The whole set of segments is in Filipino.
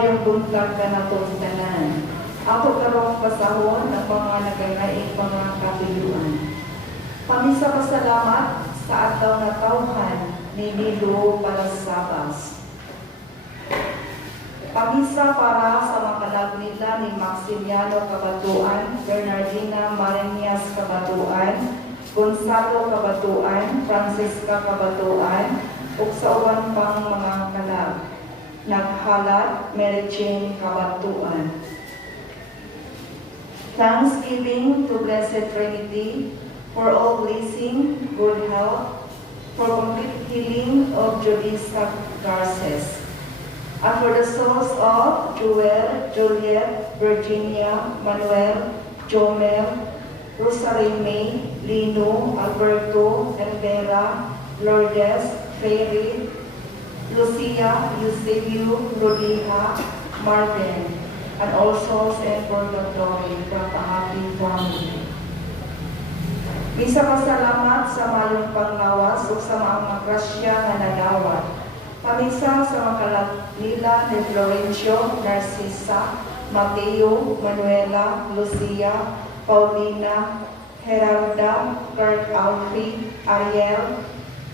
mayong buntag ka na tanan. Ako karong pasahon ang mga naganaing mga kapilian. Pamisa pasalamat sa adlaw nga tawhan ni Nilo para Sabas. Pamisa para sa mga nila ni Maximiano Cabatuan, Bernardina Marinas Cabatuan, Gonzalo Cabatuan, Francisca Cabatuan, ug sa uban pang mga kalag. Naghalat, Mary Jane Cabatuan. Thanksgiving to Blessed Trinity for all blessing, good health, for complete healing of Judisa Garces. And for the souls of Joel, Juliet, Virginia, Manuel, Jomel, Rosalie May, Lino, Alberto, Elvera, Lourdes, Fairy, Lucia, Eusebio, Rodiha, Marvin, and all souls in purgatory from the happy family. Misa pasalamat sa mayong panglawas o sa mga grasya nga nagawat. Pamisa sa mga nila ni Florencio, Narcisa, Mateo, Manuela, Lucia, Paulina, Geralda, Kurt Alfie, Ariel,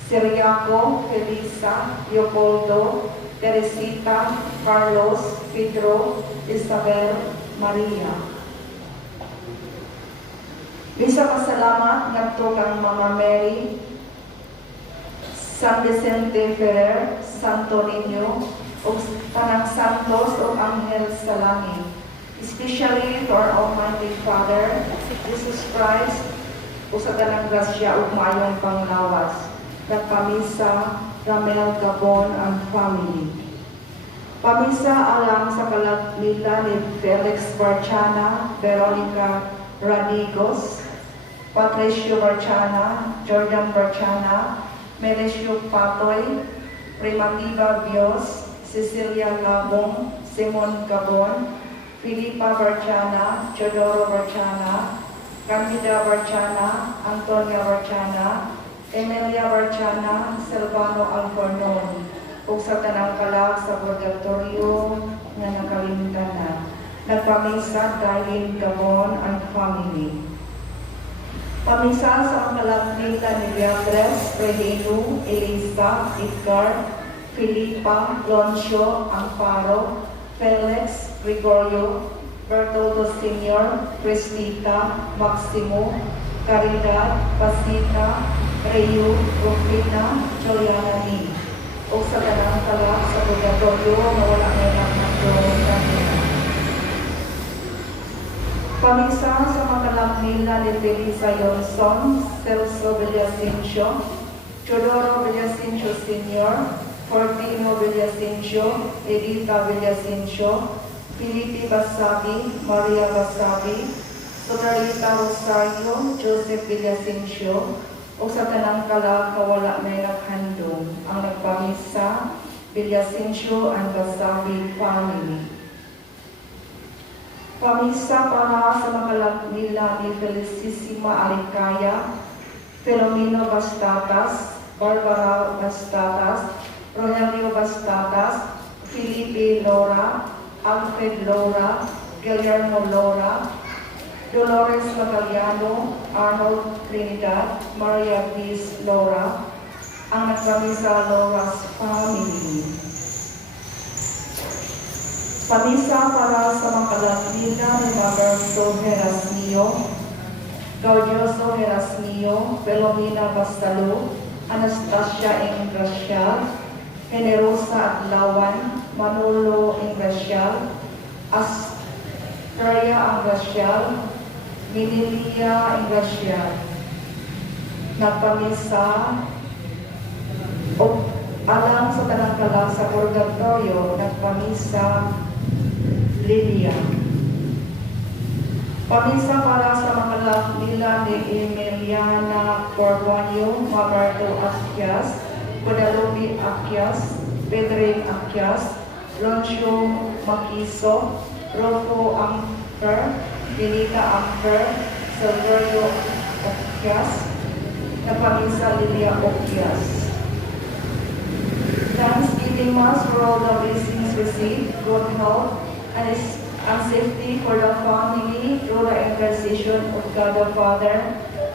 Siriaco, Felisa, Leopoldo, Teresita, Carlos, Pedro, Isabel, Maria. Misa pasalamat ngadto kang Mama Mary, San Vicente Ferrer, Santo Niño, o tanang santos o anghel sa langit. Especially to our Almighty Father, Jesus Christ, o sa tanang grasya o mayong panglawas. Nagpamisa, Ramel Gabon and family. Pamisa alang sa kalagnila ni Felix Barchana, Veronica Radigos, Patricio Barchana, Jordan Barchana, Melisio Patoy, Primitiva Bios, Cecilia Labong, Simon Gabon, Filipa Barchana, Teodoro Barchana, Candida Barchana, Antonia Barchana, Emilia Barchana, Silvano Alcornon, ug sa tanang kalag sa purgatorio nga nakalimtan na. Nagpamisa Darlene Gabon and family. Pamisa sa kalagnitan ni Beatriz, Regino, Elisa, Edgar, Filipa, Loncio, Amparo, Felix, Gregorio, Bertoldo Sr., Cristita, Maximo, Caridad, Pasita, Rayo, Rufina, Juliana Ni. O sa tanang kalag sa purgatorio na wala ngayon ng kanina. Pamisa sa mga nila ni Felisa Yonson, Celso Villasencio, Teodoro Villasencio Sr., Fortino Villasencio, Edita Villasencio, Filipe Basabi, Maria Basabi, Sotarita Rosario, Joseph Villasencio, o sa tanang kalag kawala may naghandong ang nagpamisa, Villasencio and Basabi family. Pamisa para sa mga nila ni Felicissima Alicaya, Filomeno Bastatas, Barbara Bastatas, Rogelio Bastatas, Felipe Lora, Alfred Lora, Guillermo Lora, Dolores Magaliano, Arnold Trinidad, Maria Piz Lora, ang nagpamisa Lora's family. Pamisa para sa mga kalagnilan ni Maberto Herasmio, Gaudioso Herasmio, Pelomina Bastalo, Anastasia Ingracial, Generosa Adlawan, Manolo Ingracial, Astraya Ingracial, Minilia Ingracial. Nagpamisa o alang sa tanang kalag sa purgatorio, nagpamisa Lilia. Pamisa para sa mga nila ni Emiliana Corbanio, Mabarto Aquias, Guadalupe Aquias, Pedrin Aquias, Roncio Maquiso, Rolfo Amper, Benita Amper, Silverio Aquias, nagpamisa Lilia Aquias. Thanksgiving Mass for all the blessings received good health and safety for the family through the intercession of God the Father,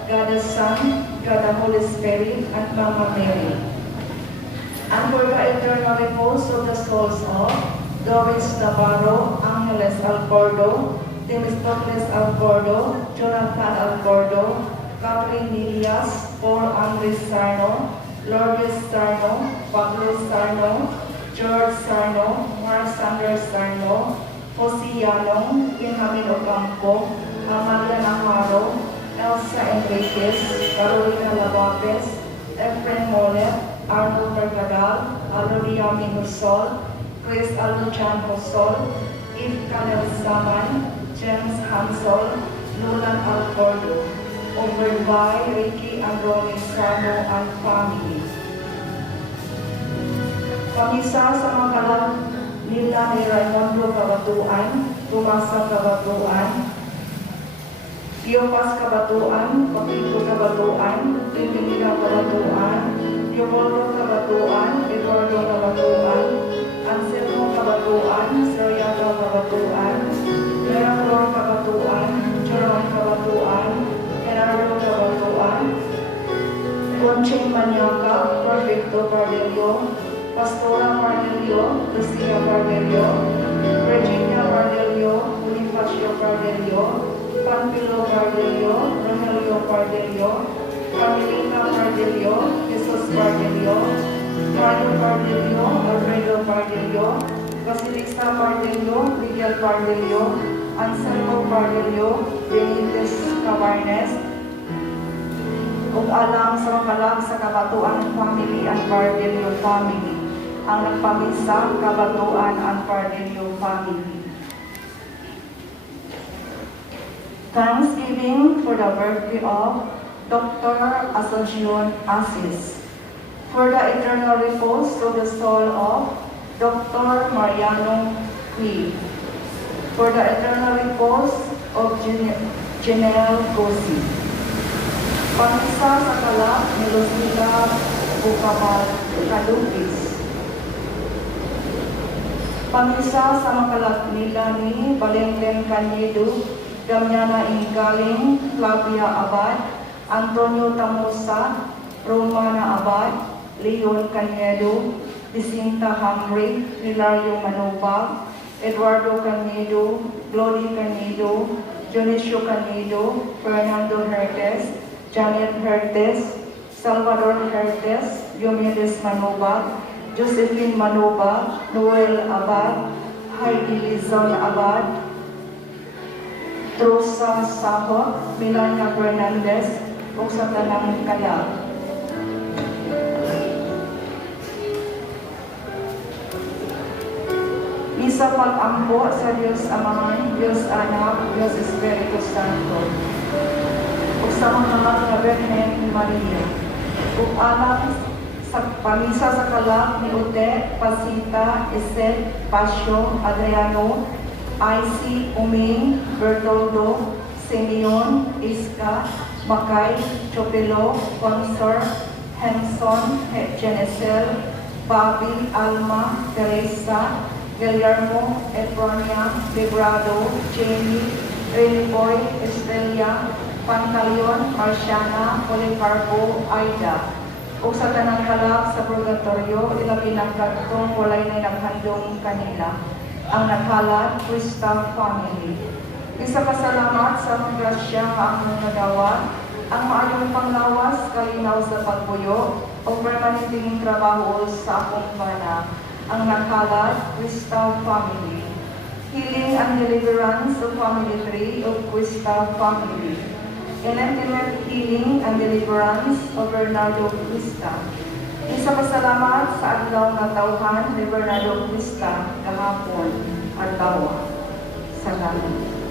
God the Son, God the Holy Spirit, and Mama Mary. And for the eternal repose of the souls of Doris Navarro, Angeles Alcordo, Temistocles Alcordo, Jonathan Alcordo, Catherine Milias, Paul Andres Sarno, Lourdes Sarno, Pablo Sarno, George Sarno, Mark Sanders Sarno, Jose Yanong, Benjamin Ocampo, Amalia Navarro, Elsa Enriquez, Carolina Labapes, Efren Molet, Arnold Mercadal, Aloria Minusol, Chris Aluchan Hosol, Eve Canel Saman, James Hansol, Lulan Alcordo, over by Ricky and Ronnie Sarno and family. Pamisa sa mga kalang nila ni Raimundo Kabatuan, Tumasa Kabatuan, Diopas Kabatuan, Papito Kabatuan, Tintinila Kabatuan, Leopoldo Kabatuan, Eduardo Kabatuan, Anselmo Kabatuan, Soriaga Kabatuan, Miraflor Kabatuan, Joron Kabatuan, Gerardo Kabatuan, Conching Maniaca, Perfecto Bardelio, Pastora Bardelio, Lucia Bardelio, Virginia Bardelio, Bonifacio Bardelio, Panfilo Bardelio, Rogelio Bardelio, Carmelita Bardelio, Jesus Bardelio, Mario Bardelio, Alfredo Bardelio, Basilisa Bardelio, Miguel Bardelio, Anselmo Bardelio, Benitez Cabarnes, ug alang sa makalag sa Kabatuan family and Bardelio family, ang nagpamisa Kabatuan and Bardelio family. Thanksgiving for the birthday of Dr. Asuncion Asis, for the eternal repose of the soul of Dr. Mariano Cui, for the eternal repose of Janelle Gosi. Pamisa sa kalap ni Lucila Bukamal Kalupis. Pamisa sa makalap nila ni Valentin Cañedo, Damiana Ingaling, Flavia Abad, Antonio Tamosa, Romana Abad, Leon Cañedo, Jacinta Hamri, Hilario Manobag, Eduardo Cañedo, Glody Cañedo, Dionisio Cañedo, Fernando Hertes, Janet Hertes, Salvador Hertes, Diomedes Manobag, Josephine Manobag, Noel Abad, Heidi Lizon Abad, Rosa Sahot, Melania Fernandez, ug sa tanang kalab. Isa pag-ampo sa Diyos Amahan, Diyos Anak, Diyos Espiritu Santo, ug sa mga Birhen Maria, ug alam sa pamisa sa kalab ni Ute, Pasita, Eset, Pasio, Adriano, IC, Uming, Bertoldo, Simeon, Iska, Makay, Chopelo, Consor, Henson, Genesel, Bobby, Alma, Teresa, Guillermo, Efronia, Librado, Jamie, Reniboy, Estrella, Pantaleon, Marciana, Policarpo, Aida. O sa tanang kalab sa purgatorio, ilagin ang katong walay na naghandong kanila. Ang naghalat, Krista family. Isa pasalamat sa mga grasya ang mga dawa, ang maayong panglawas, kalinaw sa pagpuyo, o permanenteng trabaho sa akong pana. Ang naghalat, Krista family. Healing and deliverance of family 3 of Krista family. Enlightenment, healing and deliverance of Bernardo Krista. Isa pasalamat sa adlaw nga tawhan ni Bernardo Krista kahapon adlaw. Salamat.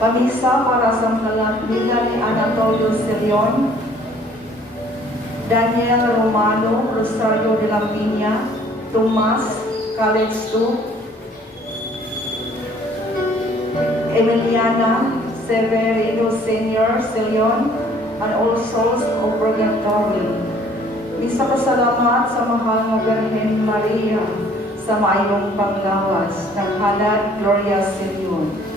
Pamisa para sa kalapnila ni Anatolio Serion, Daniel Romano, Rosario de la Piña, Tomas, Calixto, Emiliana Severino Senior Silion, and all souls of purgatory. Misa pasalamat sa mahal na Birhen Maria, sa maayong panglawas, ng halad Gloria Silion.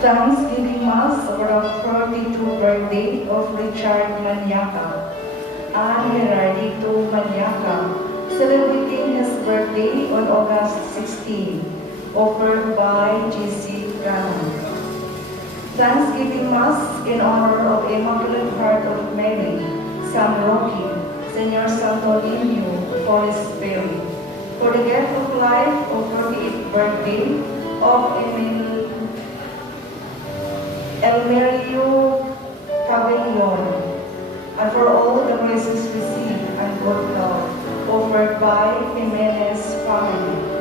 Thanksgiving Mass for the 42nd birthday of Richard Maniaca and Gerardito Maniaca, celebrating his birthday on August 16, offered by J.C. Graham. Thanksgiving Mass in honor of Immaculate Heart of Mary, San Roque, Senor Santo Niño, Holy Spirit, for the gift of life of 48th birthday of Elmerio Cabellon, and for all the graces received and good love offered by Jimenez family.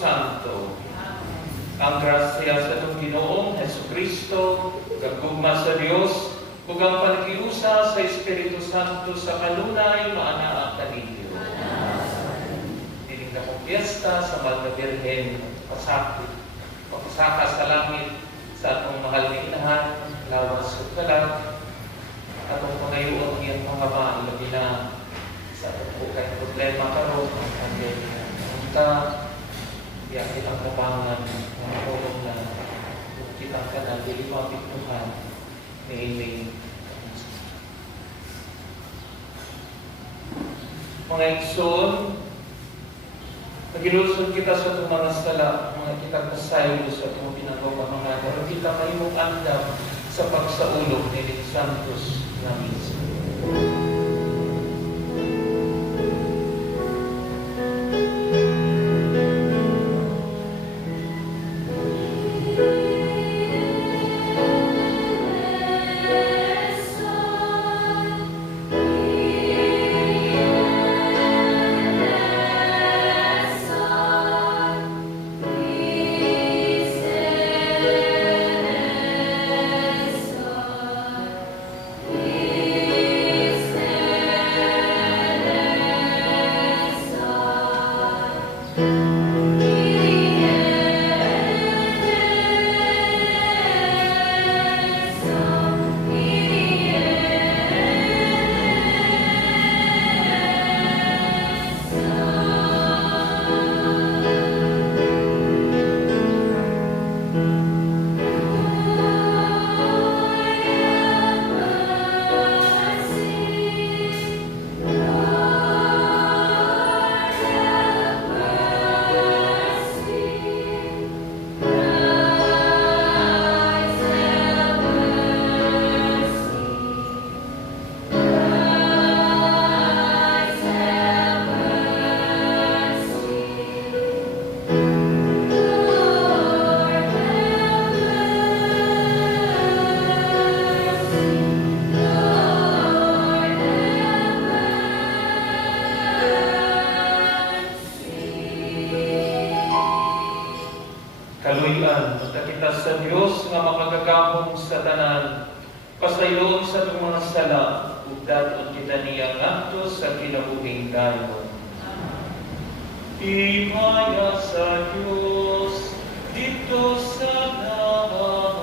Santo. Ang grasya sa itong Ginoong Jesucristo, gagugma sa Diyos, ug ang panagiusa sa Espiritu Santo sa kanunay maanaa kaninyo. Dining na kong piyesta sa mahal na Birhen, papasaka sa langit sa atong mahal na inahan, lawas o kalag, atong pangayoon iyang pangamaan, labi na sa atong bukay problema karon ang pandemya. Punta, iyakin ang kabangan ng tulong na kitang ka na dili mapituhan ni Amen. Mga igsoon, nagilusod kita sa itong mga sala, mga kitang kasayo sa itong pinagawa mga pero kita kayong andam sa pagsaulog ni Santos na misa. Kaluyan, magkakita sa Diyos nga makagagahong sa tanan, pasayon sa itong mga sala, ugdan o kita niya ngadto sa kinabuhing dayon. Himaya sa Diyos, dito sa nangangin.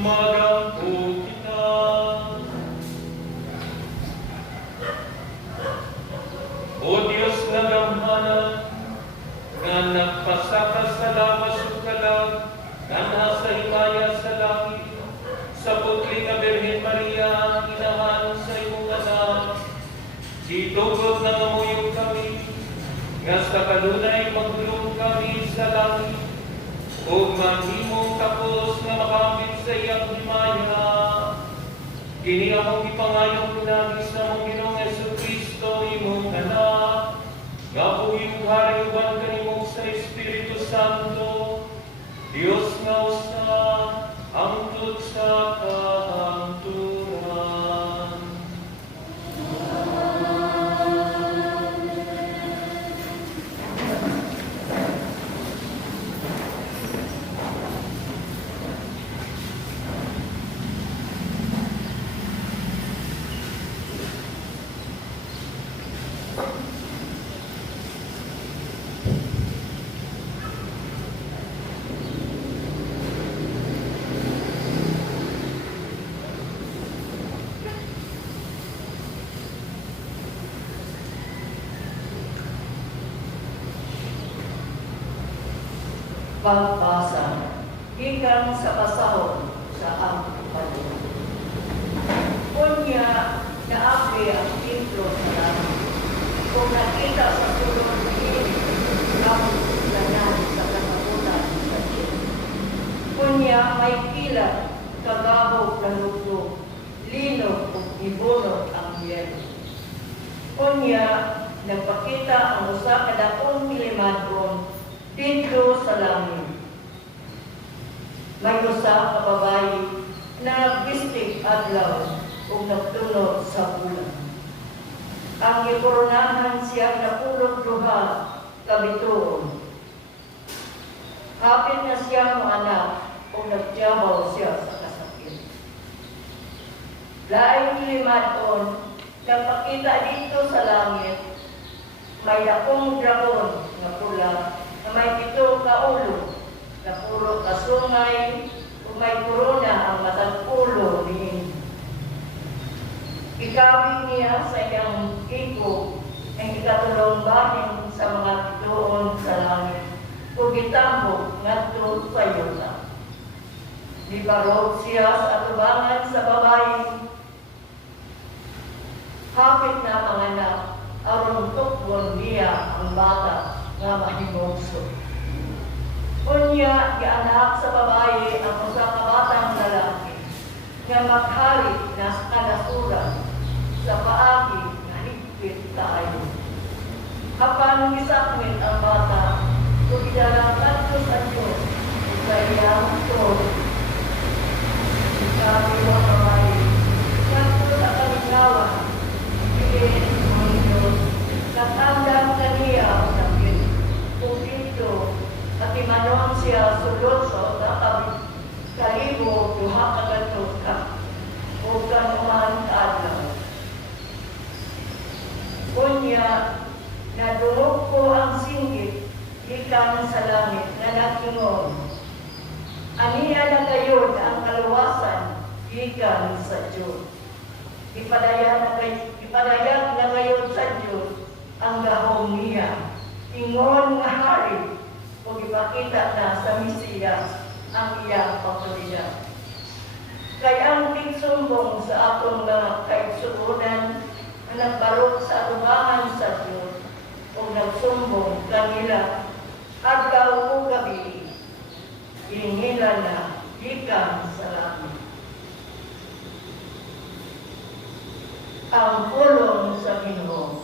Magampo kita. O Diyos nga gamhanan, nga nagpasaka sa lawas o kalag, nga nasa himaya sa langit, sa putli nga Birhen Maria, inahan sa imong anak, gitugot na ngamuyog kami, nga sa kalunay magulong kami sa langit, o manhimong tapos nga makamit sa iyang himaya. Kini among ipangayong pinagis na mong Ginoong Jesucristo, imong anak, nga buhing hariuban kanimong sa Espiritu Santo, Diyos nga usa, hangtod sa kahangturan. Pagbasa, gikan sa pasahon sa aming Panginoon. Kunya, naabli ang templo sa langit. Kung nakita sa sulod ni ang lanan sa kasabunan sa Diyos. Kunya, may kilat, kagabog na lugbo, linog o ibunot ang yelo. Kunya, nagpakita ang usa kadakong milimadron dito sa langit. May usa ka babayi na nagbistig adlaw o nagtunod sa bulan. Ang gikoronahan siya na pulong duha ka bituon. Hapit na siya mga anak o nagtiyabaw siya sa kasakit. Laing limaton, nagpakita dito sa langit, may dakong dragon na pula na may 7 ka ulo, na puro kasungay, o may korona ang matang ulo ni ikabig niya sa iyang iko, ang ikatulong bahin sa mga bituon sa langit, o gitambog ngadto sa yuta. Libarog siya sa atubangan sa babae, hapit na mga anak, aron tukbon niya ang bata nga mahimogso. Unya, gianak sa babae ang usa ka batang lalaki nga magharit na sa kanasuran sa paagi nga higpit kaayo. Apan gisakmit ang bata, kung idalang kadto sa Diyos, sa iyang turo. Sabi ng babae, kadto sa kalingawan, diin ang Diyos, katandang kaniya ang sakit, kung ito, at imanon siya sulod sa utakab, kalibo, duha kagatot ka, o kanuman kaadlaw. Kunya, nadungog ko ang singgit, ikan sa langit, na nakingon. Aniya na kayo ang kaluwasan, ikan sa Diyos. Ipadayag na kayo sa Diyos ang gahong niya. Ingon nga hari, o ipakita na sa Mesiyas ang iyang otoridad. Kaya ang tigsumbong sa atong mga kaigsuunan na nagbarok sa atubangan sa Diyos o nagsumbong kanila adlaw o gabi, inila na gikan sa langit. Ang pulong sa Ginoo.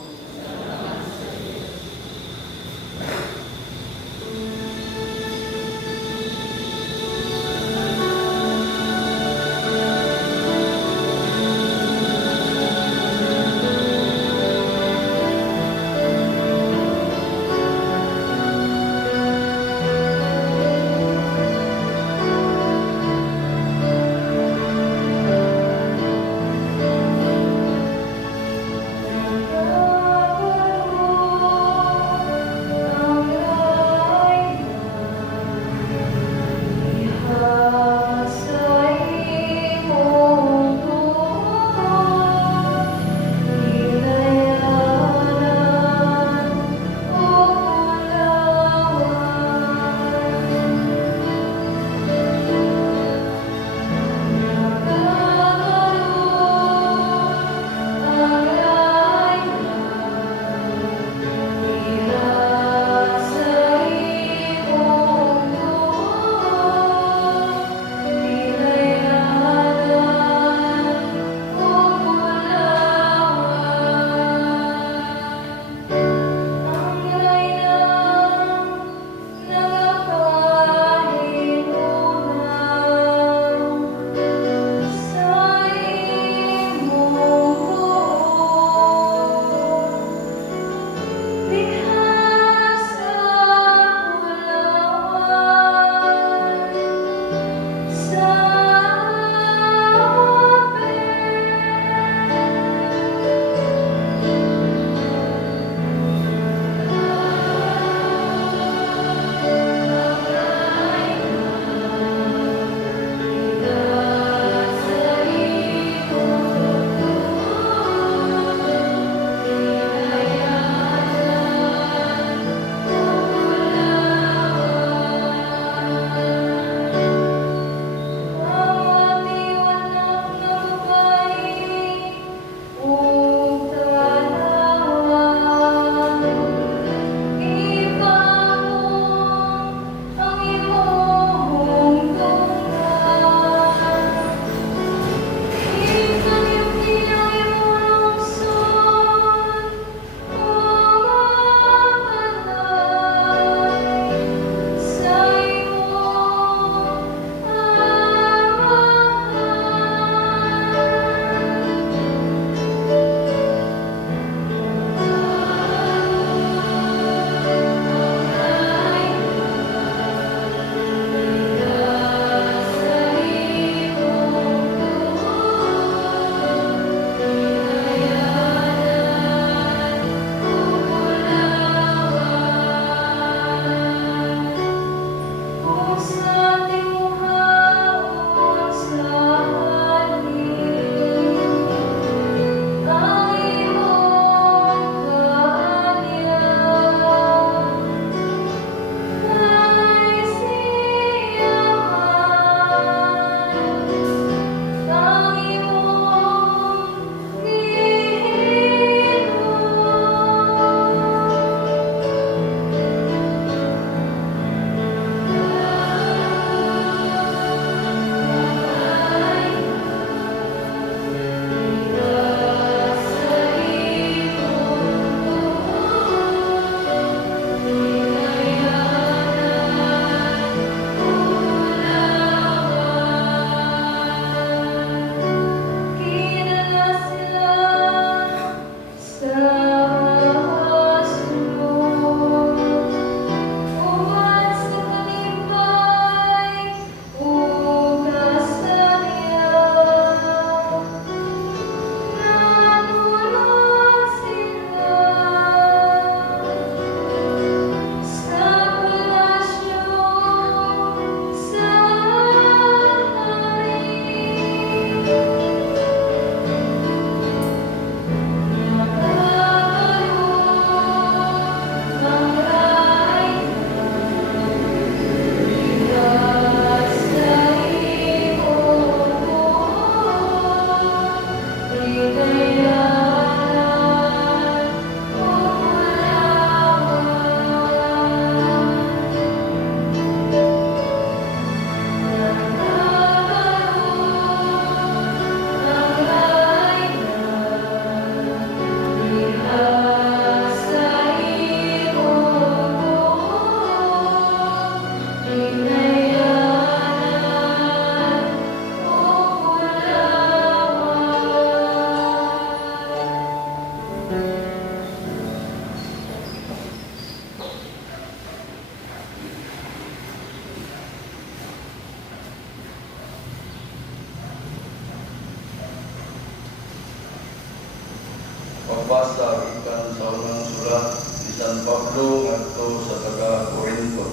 magbasa ikan sa unang sulat ni San Pablo ngadto sa taga-Korinto.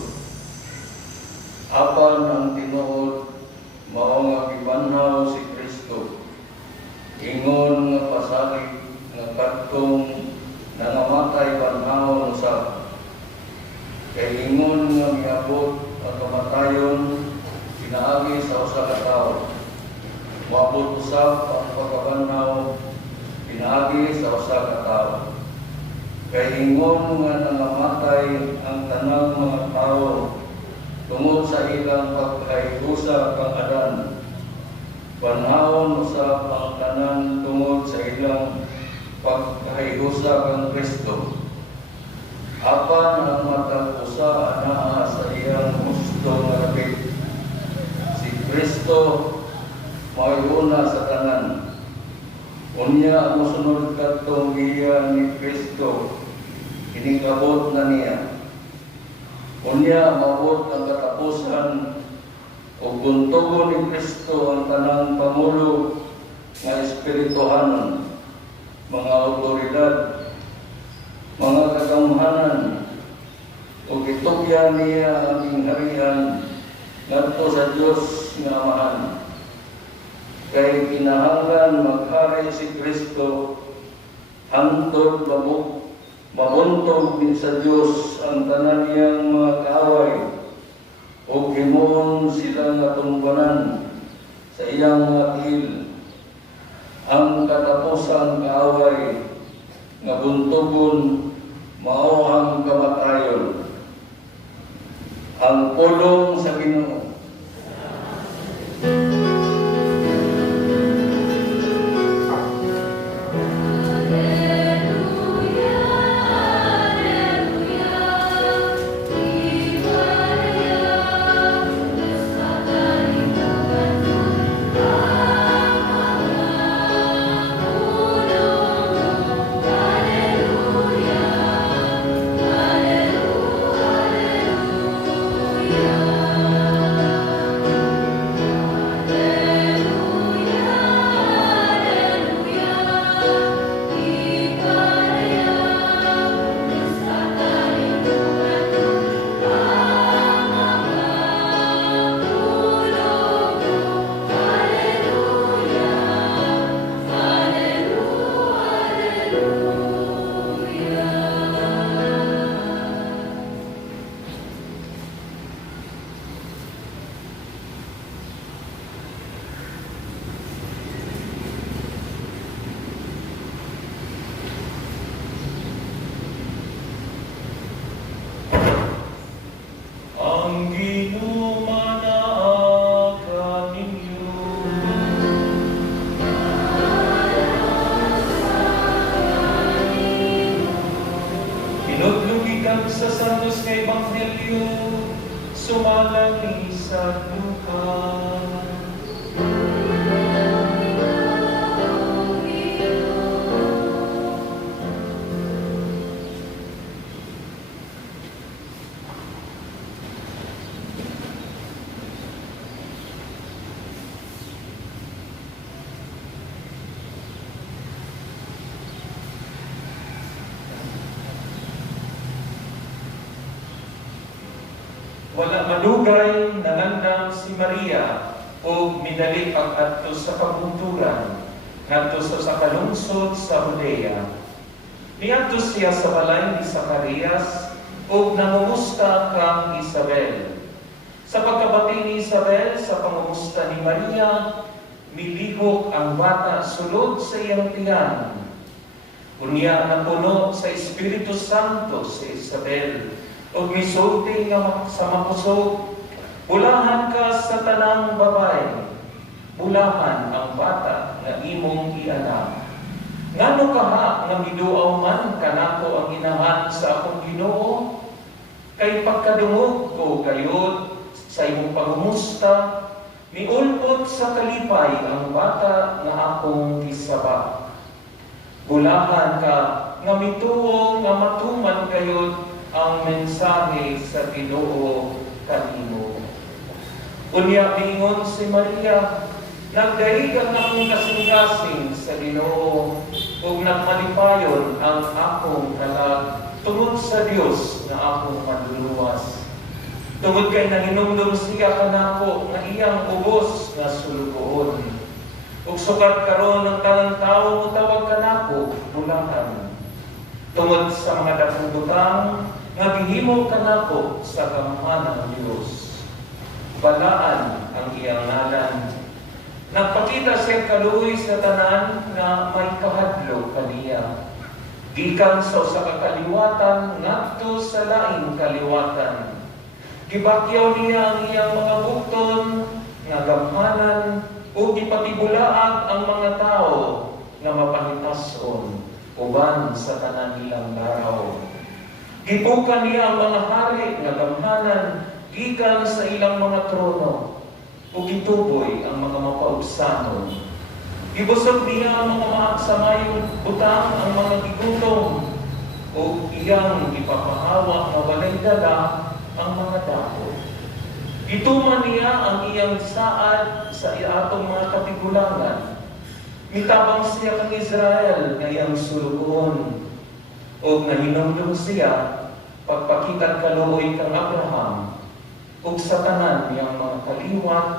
Apan ang tinuod mao nga gibanhaw si Kristo. Ingon nga pasalig nga kadtong nangamatay banhawon usab. Kay ingon nga miabot ang kamatayon pinaagi sa usa ka tawo. Moabot usab ang pagkabanhaw pinaagi sa usa ka tawo. Kay ingon nga nangamatay ang tanang mga tawo tungod sa ilang pagkahiusa kang Adan. Banhawon usab ang tanan tungod sa ilang pagkahiusa kang Kristo. Apan ang matag usa anaa sa iyang gusto nga labit. Si Kristo mao'y una sa tanan. Unya ang mosunod kadtong giya ni Kristo inikabot na niya. Unya maabot ang katapusan o buntogon ni Kristo ang tanang pangulo nga espirituhanon, mga autoridad, mga kagamhanan, o gitugyan niya ang harian ngadto sa Dios nga Amahan. Kay kinahanglan maghari si Kristo hangtod mabuntog din sa Dios ang tanan niyang mga kaaway o himon sila nga tungbanan sa iyang mga tiil. Ang katapusang kaaway nga buntogon mao ang kamatayon. Ang pulong sa Ginoo. Ang Ginoo manaakan ninyo. Pinagluwigan sa Santos nga Ebanghelyo, sumalang ni San Lucas. Wala madugay nanandang si Maria o minali pag-adto sa kabunturan ngadto sa kalungsod sa Judea. Niadto siya sa balay ni Zacarias o nangumusta kang Isabel. Sa pagkabati ni Isabel sa pangumusta ni Maria, milihok ang bata sulod sa iyang tiyan. Unya napuno sa Espiritu Santo si Isabel o misulti nga sa mapusog, bulahan ka sa tanang babay, bulahan ang bata nga imong ianak. Ngano kaha nga miduaw man kanako ang inahan sa akong Ginoo? Kay pagkadungog ko gayud sa imong pangumusta, miulpot sa kalipay ang bata nga akong gisaba. Bulahan ka nga mituo nga matuman gayud ang mensahe sa Ginoo kanimo. Unya miingon si Maria, nagdaig ang akong kasing-kasing sa Ginoo, ug nagmalipayon ang akong kalag tungod sa Dios nga akong manluluwas. Tungod kay nanginumdum siya kanako nga iyang ubos nga sulugoon. Ug sukat karon ng tanang tawo mutawag kanako bulangan. Tungod sa mga dakong butang nga gihimo kanako sa gamhanang Dios. Balaan ang iyang ngalan. Nagpakita siya kaluoy sa tanan nga may kahadlok kaniya. Gikan sa usa ka kaliwatan ngadto sa laing kaliwatan. Gibakyaw niya ang iyang mga bukton nga gamhanan ug gipatibulaag ang mga tao nga mapahitason uban sa tanan nilang laraw. Gibukan niya ang mga hari nga gamhanan gikan sa ilang mga trono ug gituboy ang mga mapaubsanon. Gibusog niya ang mga maagsamayong butang ang mga gigutom ug iyang ipapahawa nga walay dala ang mga dako. Gituman niya ang iyang saad sa atong mga katigulangan. Mitabang siya kang Israel nga iyang sulugon ug nahinumdum siya pagpakitag kaluoy kang Abraham ug sa tanan niyang mga kaliwat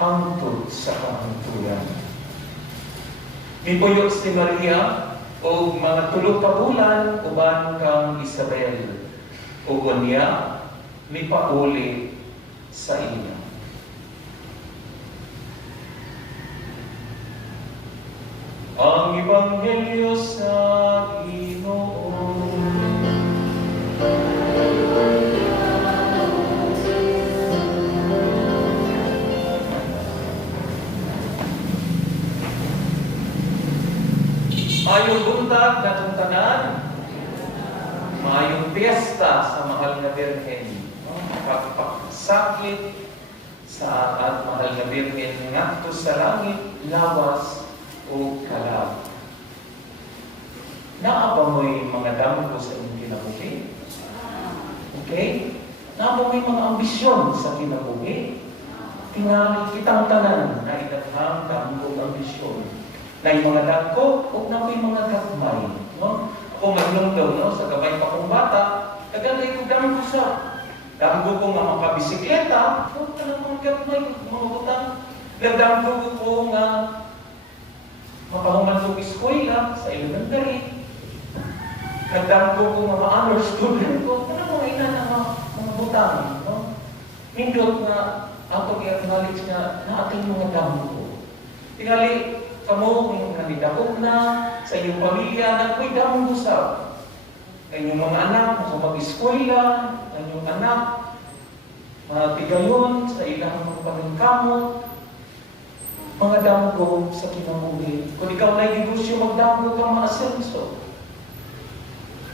hangtod sa kahangturan. Mipuyot si Maria ug mga 3 ka bulan uban kang Isabel ug niya mipauli sa iya. Ang Ebanghelyo sa Ginoo. Mayong buntag natong tanan, mayong piyesta sa mahal na Birhen. Pagpaksakit sa at mahal na Birhen ngadto sa langit, lawas o kalab. Naa ba mo'y mga damgo sa inyong kinabuhi? Okay? Naa ba mo'y mga ambisyon sa kinabuhi? Tingali kitang tanan na idaghang damgo ambisyon. Na yung mga dagko o na may mga gagmay. No? Ako maglungdaw, no? Sa gabay pa kong bata, nagagay ko damgo sa damgo ko nga makabisikleta, o talang mga gagmay, mga butang. Nagdamgo ko nga mapahuman ko eskwela sa elementary. Nagdamgo ko nga ma-honor student ko. Talang mga ina na mga butang. No? Mindot na atong i-acknowledge na ating mga damgo. Tingali, kamo yung nalidakog na sa inyong pamilya na ko'y damong usap. Inyong mga anak, mag-eskwela, inyong anak, tigayon sa ilang mga paningkamot, mga damgo sa kinabuhi. Kung ikaw na negosyo, magdamgo kang maasenso.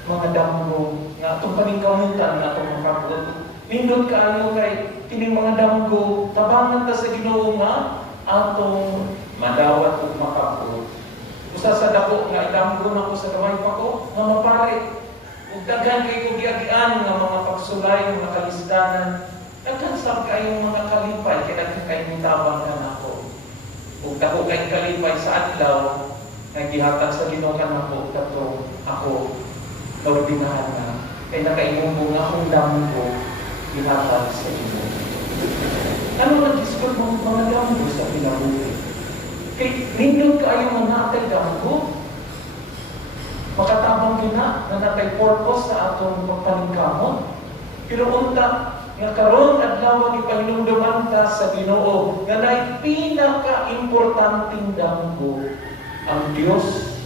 Mga damgo nga itong paningkamutan na itong makapot. Nindot ka ano kay kining mga damgo, tabangan ta sa Ginoo nga atong madawat ug makapot. Usa sa dako nga idamgo na ko sa gamay pa ko nga mapare. Ug daghan kay ko giagian nga mga pagsulay nga kalisdanan. Daghan sab kayong mga kalipay kay daghan kay mitabang kanako. Ug dako kay kalipay sa adlaw nga gihatag sa Ginoo kanako kadto ako ordinahan na kay nakaimong nga akong damgo gihatag sa Ginoo. Ano nag-discord mga damgo sa kinabuhi? Kay nindot kaayo nga natay damgo, makatabang gina na natay purpose sa atong pagpaningkamot. Pero unta, nga karon adlaw ni pahinumduman ta sa Ginoo nga nay pinaka-importanting damgo ang Dios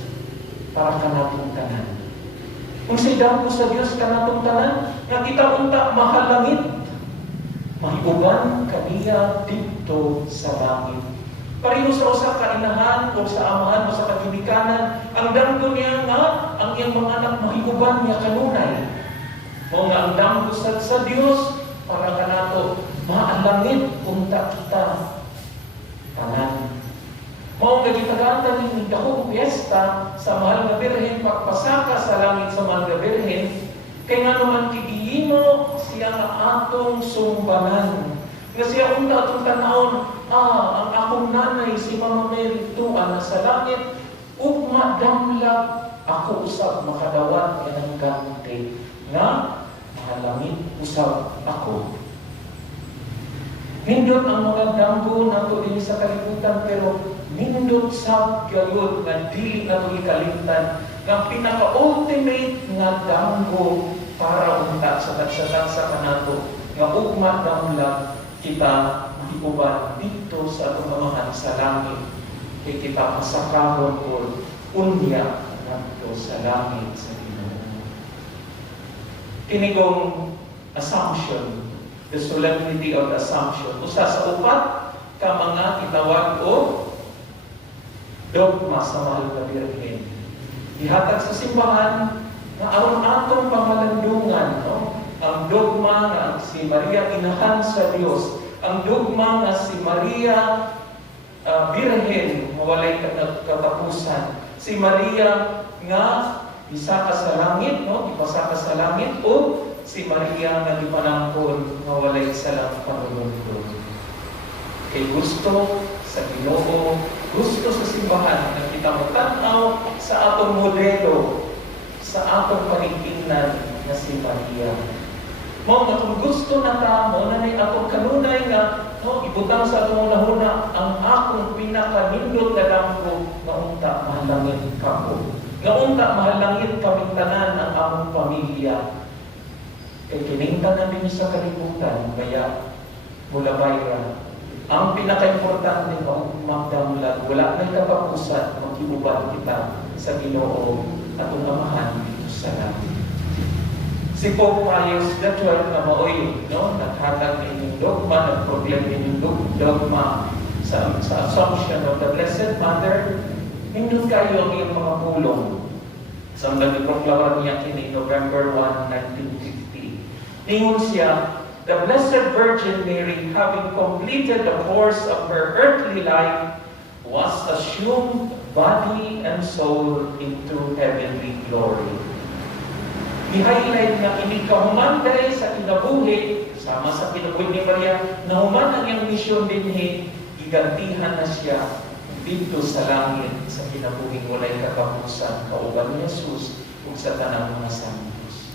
para kanatong tanan. Kung si damgo sa Dios kanatong tanan, nga kita unta mahal langit, mahiuban kaniya dito sa langit. Pareho sa usa ka inahan o sa amahan o sa kaginikanan, ang damgo niya nga ang iyang mga anak mahiuban niya kanunay. O nga ang damgo sa Dios para kanato maalangit unta kita tanan. Mao nga gitagatan ni dakong piyesta sa mahal nga Birhen, pagpasaka sa langit sa mahal nga Birhen, kay nga naman kigihimo siya nga atong sumbanan. Nga siya unta atong tanawon, ang akong nanay si Mama Mary tuan na sa langit, ug madamlag ako usab makadawat kanang ganti nga mahalangit usab ako. Nindot ang mga damgo nato dinhi sa kalibutan, pero nindot sa gayud nga dili nato ikalimtan nga pinaka-ultimate nga damgo para unta sa tansa kanato nga ugma damlag kita iuban dito sa atong Amahan sa langit. Kay kita masakahon ko unya ngadto sa langit sa Ginoo. Kinigong assumption, the solemnity of the assumption, usa sa upat ka mga itawag o dogma sa mahal na Birhen. Ihatag sa simbahan na aron atong pamalandungan, no? Ang dogma nga si Maria inahan sa Dios, ang dogma nga si Maria Birhen nga walay katapusan, si Maria nga isa ka sa langit, no? Ipasa ka sa langit, o si Maria nga gipanangkon nga walay salang panulungkod. Kay gusto sa Ginoo, gusto sa simbahan na kita matanaw sa atong modelo, sa atong paningtingnan na si Maria. Mao nga kung gusto na ta, mo na ni atong kanunay nga no, ibutang sa atong unahuna ang akong pinakanindot na damgo nga unta mahalangit kako. Nga unta mahalangit kaming tanan ang among pamilya. Kay kiningtanan din sa kalibutan, kaya mula bayra. Ang pinaka-importante mo, magdamlag, wala na kapapusan, mag-iuban kita sa Ginoo at Amahan dito sa langit. Si Pope Pius XII na maoy, no, naghatag ng dogma, nag-proclaim ng dogma sa Assumption of the Blessed Mother. Nindot kayo ang iyong mga pulong. Sa mga nag-proclaim niya kini November 1, 1950. Ningon siya, the Blessed Virgin Mary, having completed the course of her earthly life, was assumed body and soul into heavenly glory. I-highlight na inikahumanday sa kinabuhi, sama sa kinabuhi ni Maria, na human ang iyang misyon dinhi, gigantihan na siya dito sa langit sa kinabuhi walay katapusan, kauban ni Jesus ug sa tanang mga santos.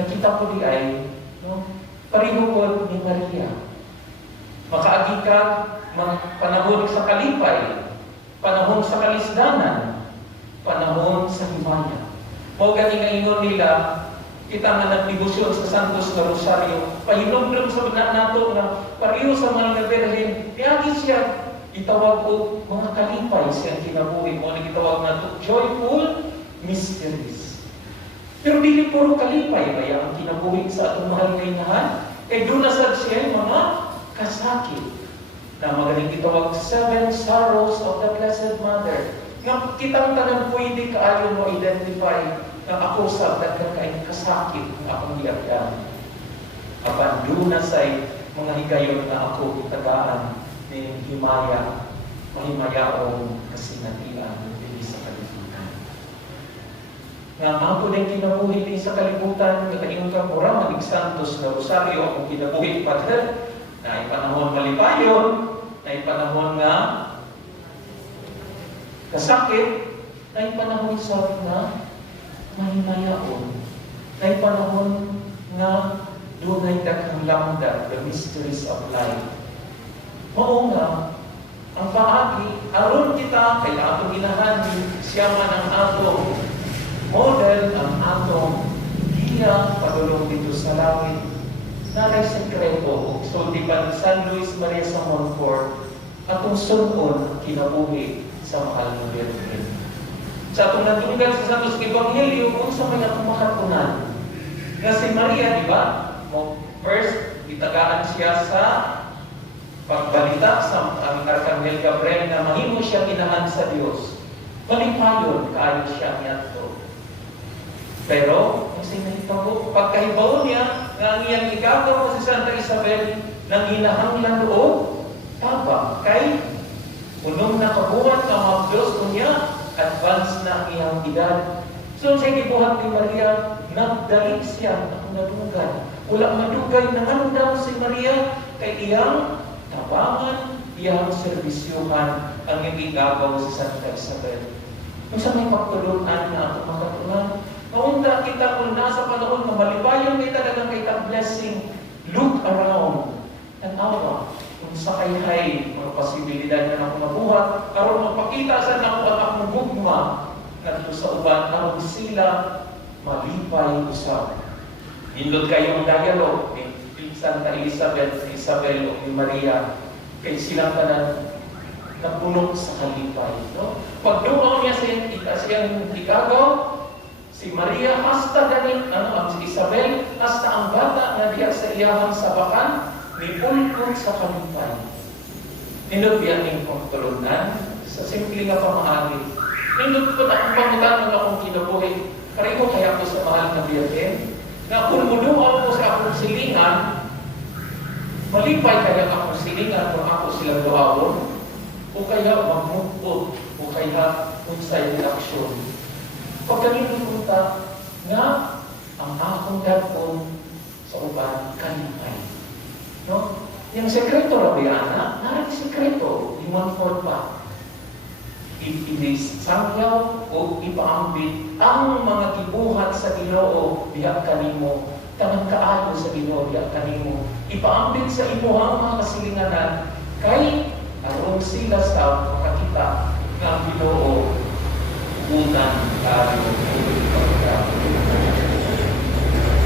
Nakita ko di ay, no, pareho po ni Maria. Makaagi ka panahon sa kalipay, panahon sa kalisdanan, panahon sa himaya. Mao gani nga ingon nila, kita nga nagdebosyon sa Santos na Rosario, pahinom-hinom sa mga nato na pareho sa mga Birhen, niagi siya itawag ko mga kalipay siya kinabuhi mo na gitawag nato joyful mysteries. Pero dili puro kalipay kaya ang kinabuhi sa atong mahal nga inahan, kay doon na sad siya mga kasakit na magaling itawag 7 sorrows of the Blessed Mother. Nga kitang tanan pwede kaayo mo identify na ako sa dagkakain kasakit ng akong liagyan. Apan doon na say mga higayon na ako itagaan ni himaya, mahimayaong kasinatian din sa kalibutan. Nga ako din kinabuhi din sa kalibutan, nakaingon ka mura, manig Santos na Rosario, akong kinabuhi Padre, na ipanahon malipayon, na ipanahon nga kasakit, na ipanahon sa na mahimayaon, na ipanahon nga doon ay daghang lamda, the mysteries of life. Mao nga, ang paagi, aron kita, kay atong inahan, siya man ang atong model, ang atong giya, padulong dito sa langit, nanay sekreto, so di ba San Luis Maria sa Montfort, atong sunon kinabuhi sa mahal ng Birhen. Sa atong natunggal sa Santos Ebanghelyo, kung sa may atong makatunan, nga si Maria, di ba? First, itagaan siya sa pagbalita sa Arkanghel Gabriel na mahimo siya inahan sa Dios. Malipayon, kaayo siya niyato. Pero, kasi nahitabo, pagkahibaw niya, nga ang iyang igagaw si Santa Isabel, nang hinahanglan loob, taba, kay unong nakabuhat na mga Diyos niya, advance na ang iyang edad. So, sa gibuhat ni Maria, nagdalik siya ang nadugay. Wala madugay na daw si Maria, kay iyang tabangan, iyang serbisyuhan ang nagigagaw sa Santa Isabel. Kung sa may pagtulungan na ato makatulan, maunta kita kung nasa panahon na malibayon kita talagang kita blessing, look around and awa. Kung sa kayhay, mga posibilidad na ako mabuhat, karon magpakita sa nako at akong gugma ngadto sa uban aron sila malipay usab. Hindot kayong dialogue ni Santa Elizabeth, ni Isabel o ni Maria kay silang tanan napuno sa kalipay. No? Pagduaw niya siyang igagaw, si Maria hasta ganit, si Isabel, hasta ang bata na diya sa iyahang sabakan, nipulpul sa kalipay. Nindot biyan yung pagtulunan sa simple nga pamaagi. Nindot po na ang pangutan ng akong kinabuhi. Kariho kaya ako sa mahal na Birhen, na kung muduaw ko sa akong silingan, malipay kaya akong silingan kung ako silang duawon, o kaya magmukot, o kaya unsay reaksyon. Pagkanin punta nga ang akong dapon sa uban kalipay. No? Yung sekreto Rabiana, narin sekreto, limang pa. Inisangyaw o ipaambit ang mga kibuhat sa Ginoo diha kanimo, tanang kaayo sa Ginoo diha kanimo. Ipaambit sa imuhang mga kasilinganan kay aron sila sa makakita nga ang Ginoo unang kaayo.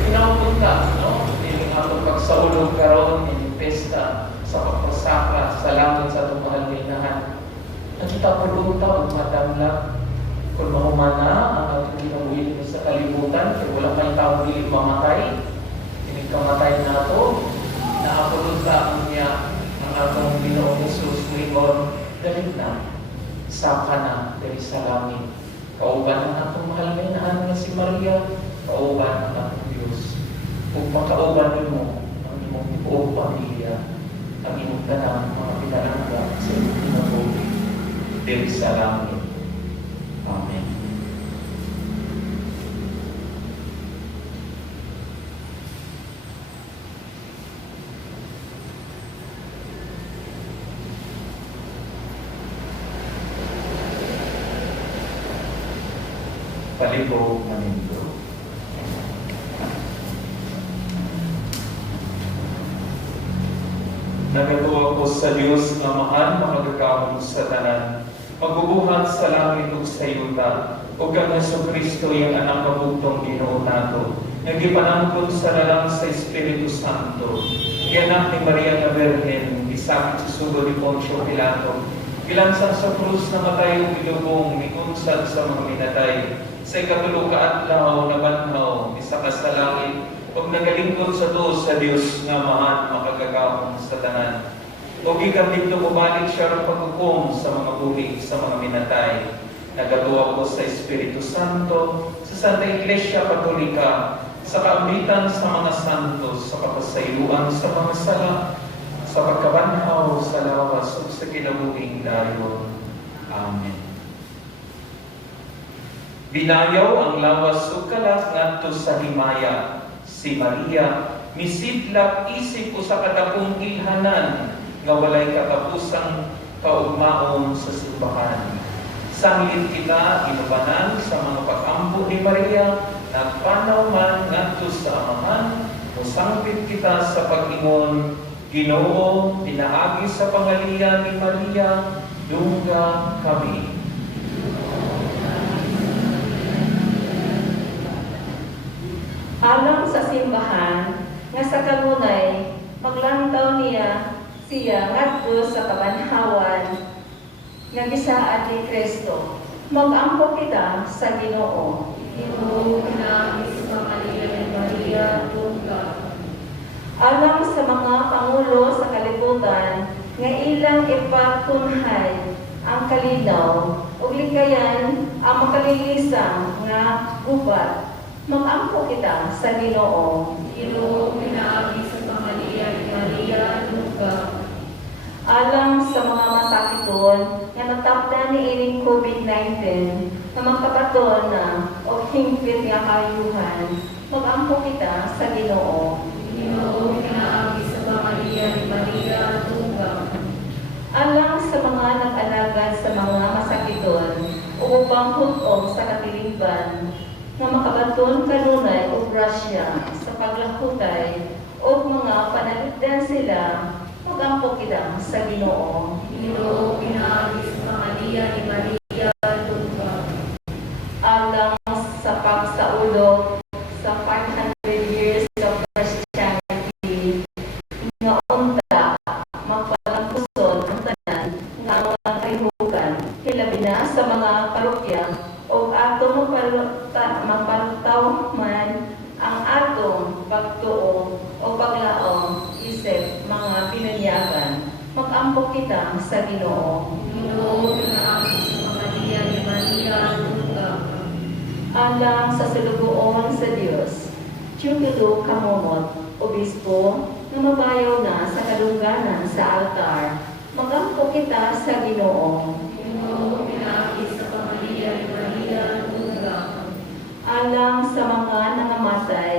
Pinaupunta, no? Yung atong pagsaulog karon in pesta sa pagpasakra sa langit sa atong mahal nga inahan. Nakita po doon taon, madamla, kung mahumana ang ating kinabuhi sa kalibutan, kaya wala may taong biling mamatay, inikamatay na ito, naapulog taon niya ang atong Ginoong Jesus Lingon, dalit na, saka na, dari sa langit. Kauban ang atong mahal na inahan nga si Maria, kauban ang atong Diyos. Kung makauban mo, ang imong buong pamilya, ang imong tanang mga pinalangga sa imong kinabuhi. Dari sa langit. Amen. Palibog manindo. Nagatuwa ko sa Diyos na mahal makagagamot sa tanan. Magbubuhat sa langit ug sa yuta, o kang Jesucristo yung anak kabugtong Ginoo nato, nagipanangkot sa lalang sa Espiritu Santo, gianak ni Maria na Birhen, isakit sa sugo ni Poncio Pilato, gilansang sa krus na matay ug ilubong, mikunsad sa mga minatay, sa ikatulog kaadlaw na banhaw, isa ka sa langit, ug nagalingkod sa Dios sa Dios nga mahal makagagamot sa tanan. O gikan dito mabalik siya ng paghukom sa mga bulig, sa mga minatay. Nagatuwa ko sa Espiritu Santo, sa Santa Iglesia Katolika, sa kaambitan sa mga santos, sa kapasayuan sa mga sala, sa pagkabanhaw sa lawas o sa kinabuhing dayon. Amen. Binayaw ang lawas o kalas ngadto sa himaya. Si Maria, misidlak isip o sa katapong ilhanan, nga walay katapusang kaugmaon sa simbahan. Sanglit kita inubanan sa mga pag-ampo ni Maria, nagpanaw man ngadto sa amahan, musangpit kita sa pag-ingon, Ginoo, pinaagi sa pangalian ni Maria, dungga kami. Alang sa simbahan, nga sa kanunay, maglantaw niya siya ngadto sa kabanhawan nga gisaad ni Kristo. Mag-ampo kita sa Ginoo. Ginoo, pinaagi sa pangalian ni Maria, dungga. Alang sa mga pangulo sa kalibutan nga ilang ipatunhay ang kalinaw ug likayan ang makalilisang nga gubat. Mag-ampo kita sa Ginoo. Ginoo, pinaagi sa pangalian ni Maria, dungga. Alang sa mga masakiton nga natapdan ni ining COVID-19 na magkabaton na o hingpit nga kayuhan, mag-ampo kita sa Ginoo. Ginoo, pinaagi sa pangalian ni Maria, dungga. alang sa mga nag-alagad sa mga masakiton o upang hutong sa katilingban, nga makabaton kanunay o grasya sa paglahutay o mga panalipdan sila, mag-ampo kita sa Ginoo. Ginoo, pinaagis sa Maria ni Maria, tungka. Alang sa pagsaulog sa 500 years of Christianity, nga unta, magpalampuson ang tanan, nga mga kaihugan, hilabi na sa mga parokya, o ato magpalutaw man ang atong pagtuo o paglaom isip mga pinanyagan, mag-ampok kita sa Ginoo. Ginoo, pinaagis sa Maria ni Maria, tungka. Alang sa sulugoon sa Dios, Tiyukulo Kamomot, Obispo, na mabayaw na sa kalungganan sa altar, mag-ampok kita sa Ginoo. Ginoo, pinaagis sa Maria ni Maria, tungka. Alang sa mga nangamatay,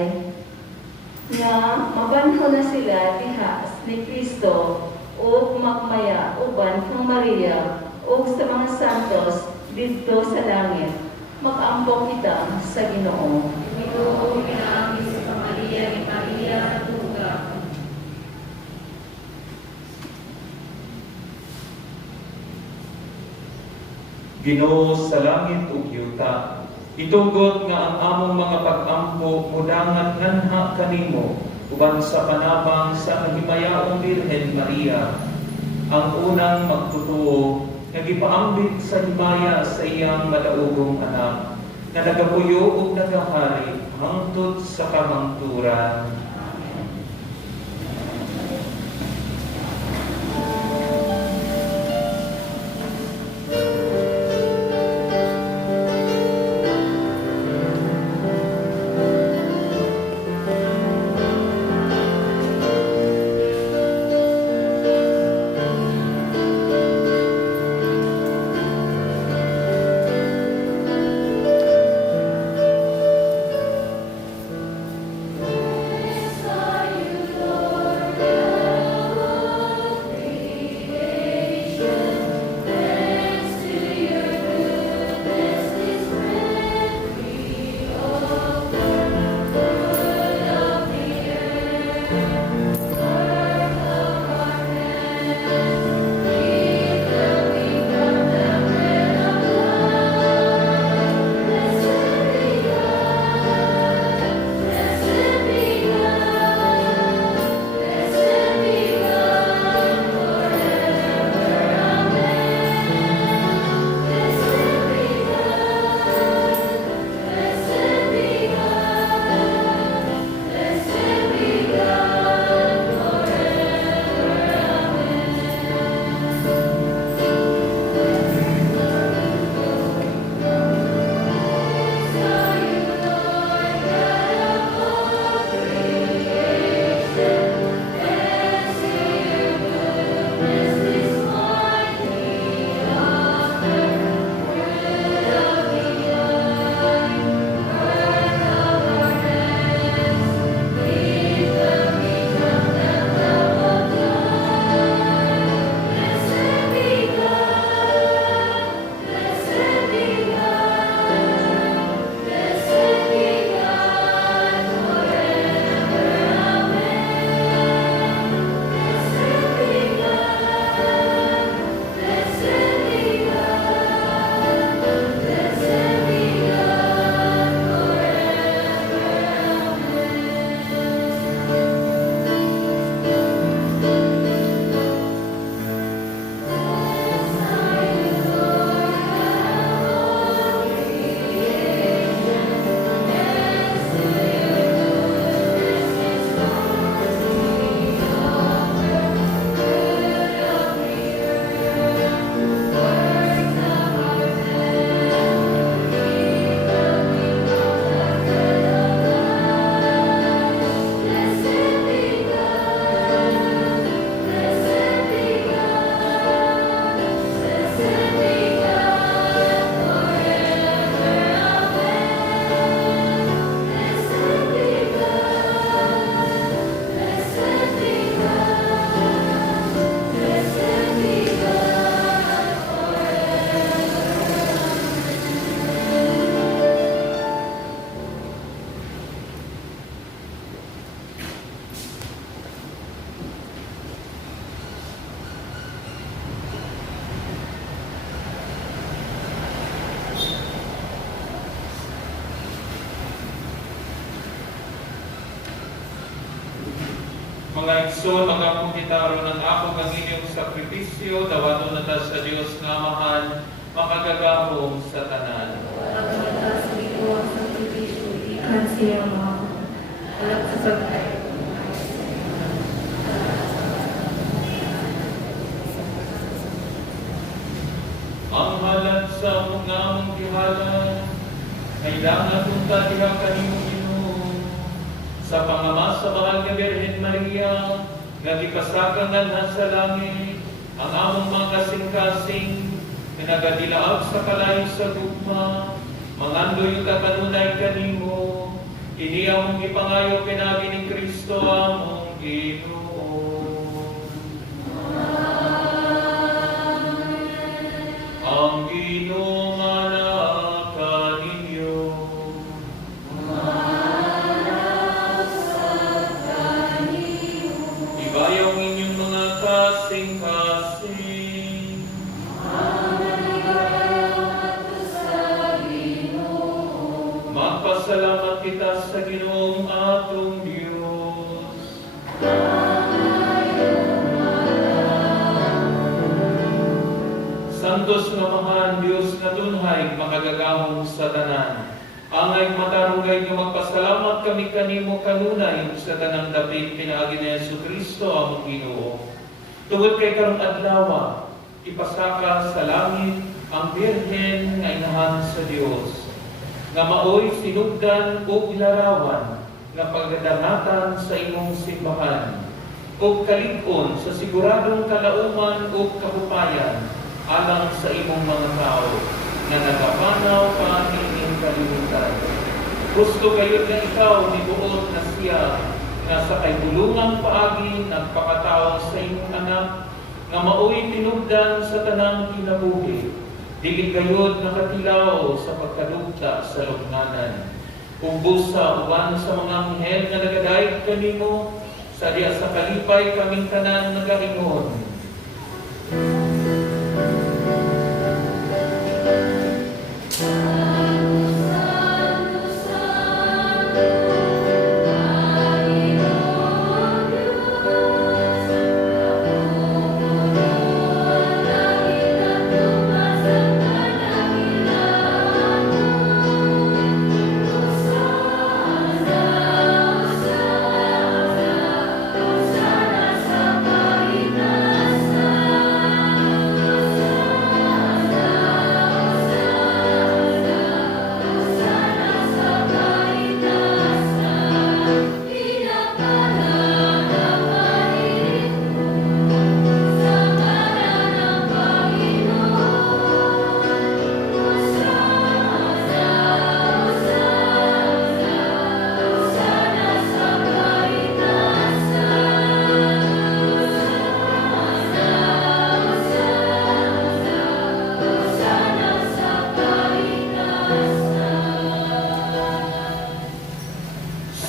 nga mabanho na sila dihas ni Kristo o magmaya uban kang Maria o sa mga santos dito sa langit, mag-ampok kita sa Ginoo. Ginoo, pinaagis sa Maria ni Maria, tungka. Ginoo sa langit ug yuta, itugot nga ang among mga pag-ampo mudangan nganha kanimo uban sa panabang sa kahimayaong Birhen Maria, ang unang magtutuo nga gipaambit sa himaya sa iyang madaugong anak, na nagapuyo ug nagahari hangtod sa kamangturan. mga igsoon, mga pungitaro ng ako ang inyong sakripisyo, dawato na ta sa Diyos nga Amahan, makagagahong sa tanan. Pagkatas nito ang sakripisyo, ikan siya mga alap sa pagkain. Ang halad sa mga mong gihalan, kailangan punta diha kanimo Ginoo. Sa pangama sa mahal nga Birhen Maria, nga gipasakangan sa langit, ang among mga kasing-kasing, nga nagadilaab sa kalayo sa gugma, mangandoy ka kanunay kanimo, ini among ipangayo pinagi ni Kristo among Ginoo. Ang Ginoo manaka ninyo. Ibayaw ang inyong mga kasing-kasing. Magpasalamat kita sa Ginoong atong Diyos. Santos nga Amahan, Diyos nga dunhay makagagahong sa tanan. Angay matarunggay nga magpasalamat kami kanimo kanunay sa tanang dapit pinaagi ni Jesucristo among Ginoo. Tungod kay karong adlaw, ipasaka sa langit ang Birhen nga inahan sa Dios. Nga maoy sinugdan o ilarawan nga pagdamatan sa imong simbahan o kalig-on sa siguradong kalauman o kahupayan alang sa imong mga tao na nagapanaw pa inyong kalimutan. Gusto kayo na ikaw ni buot na siya na sa kaibulungang paagi nagpakatao sa imong anak nga maoy tinugdan sa tanang kinabuhi. Dili kayod nakatilaw sa pagkadugta sa lubnganan. Ubos sa uban sa mga anghel nga nagadayeg kanimo, sa diya sa kalipay kaming tanan nagaingon.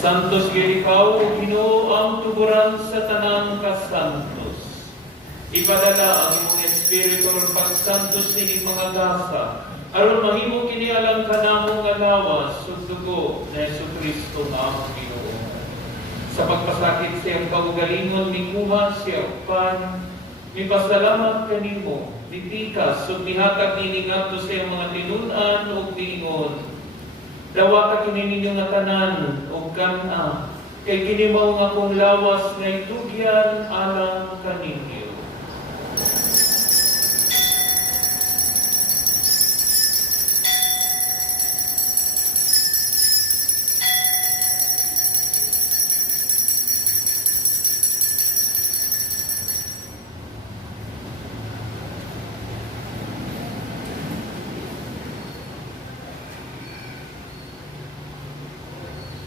Santos gid ikaw, O Ginoo, ang tuguran sa tanang kasantos. Ipadala ang imong espiritu ng pagsantos ni mga gasa, aron mahimo kini alang kanamo nga lawas ug dugo ni Jesucristo nga among Ginoo. Sa pagpasakit sa iyang kaugalingon mikuha siya upan, mipasalamat kanimo, nitikas ug mihatag nini ngadto sa iyang mga tinun-an ug niingon. Dawa ka kini ninyo nga tanan ug kana kay kini mao nga akong lawas nga itugyan alang kaninyo.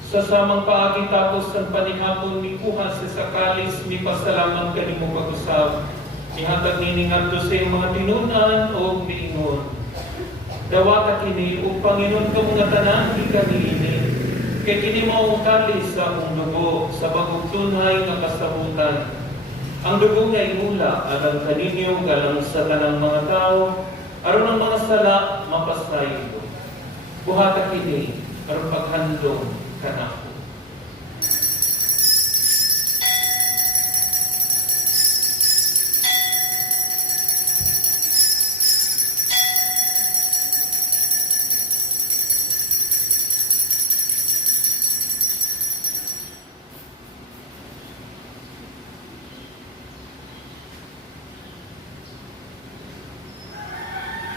Sa samang paagi tapos ng panihapon mikuha sa sakalis mi pasalamat kanimo pag-usab. Ihatag nini ngadto sa iyong mga tinunan o miingon. Dawa ka kini o Panginoon ka mga tanan di kanini. Kay kini mao ang kalis sa akong dugo sa bagong tunay nga kasabutan. Ang dugo nga imula alang kaninyo galang sa tanang mga tao aron ang mga sala mapasayo. Buhata kini aron paghandom kanako.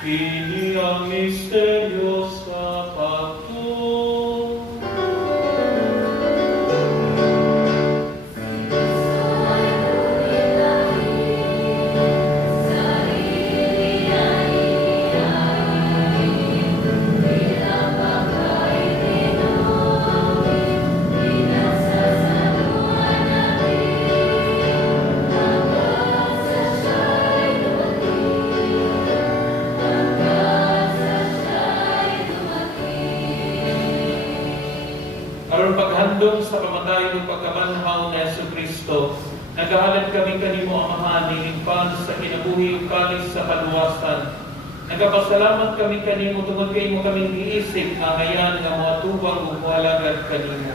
Kini ang misteryo sa pagtuo. Aron paghandom sa kamatayon ug pagkabanhaw ni Jesucristo, nagahalad kami kanimo Amahan nilingpan sa kinabuhi ug kalis sa kaluwasan. Nagapasalamat kami kanimo tungod kay imo kaming giisip nga ngayan nga moatubang ug moalagad kanimo.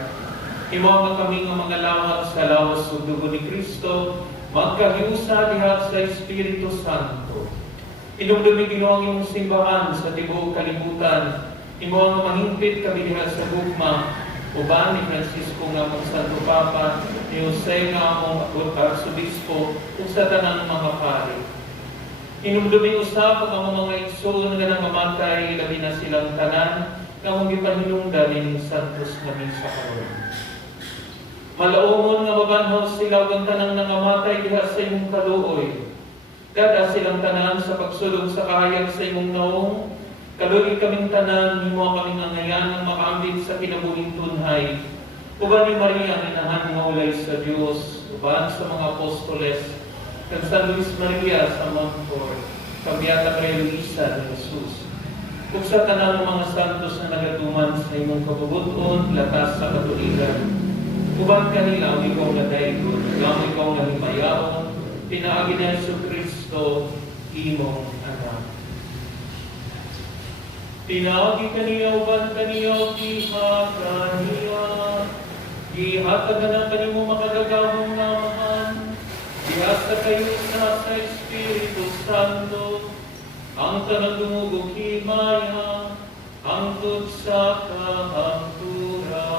Imo nga kami nga mga lawat sa lawas ug dugo ni Kristo, magkahiusa diha sa Espiritu Santo. Inumdumi Ginoo ang imong simbahan sa tibuok kalibutan. Imo nga mahimpit kami diha sa gugma. Uban ni Francisco nga mong Santo Papa, ni Jose nga mong Arsobispo, ug sa tanang mga pari. Inumdumi usab ang mga igsoon nga nangamatay, labi na silang tanan, nga mong ipahinungdan ni Santos nga misa karon. Malaumon nga mabanhaw sila ang tanang nangamatay diha sa imong kaluoy. Dada silang tanan sa pagsulong sa kahayag sa imong naong, kaluoy kaming tanan, himo kaming angayan ng makaambit sa kinabuhing tunhay. Uban ni Maria, inahan nga ulay sa Dios, uban sa mga apostoles, kag San Luis Maria sa Monfort, kag Beata Maria Luisa ni Jesus. Ug sa tanan ng mga santos na nagatuman sa imong kabubuton, latas sa katuligan. Uban kanila ang ikaw na daygon, ang ikaw na himayaon, pinaagi ni Jesucristo, imong anak. Pinagi kaniya uban kaniya diha kaniya. Gihatag na kanimo makagagahong namahan. Diha sa kayo sa Espiritu Santo. Ang tanang dumugong himaya, hangtod sa kahangturan.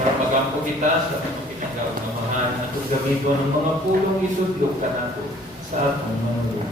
Magampo kita sa pinagkaunawahan at gamiton ng mga pulong itudlok ka nato sa atong mga lupa.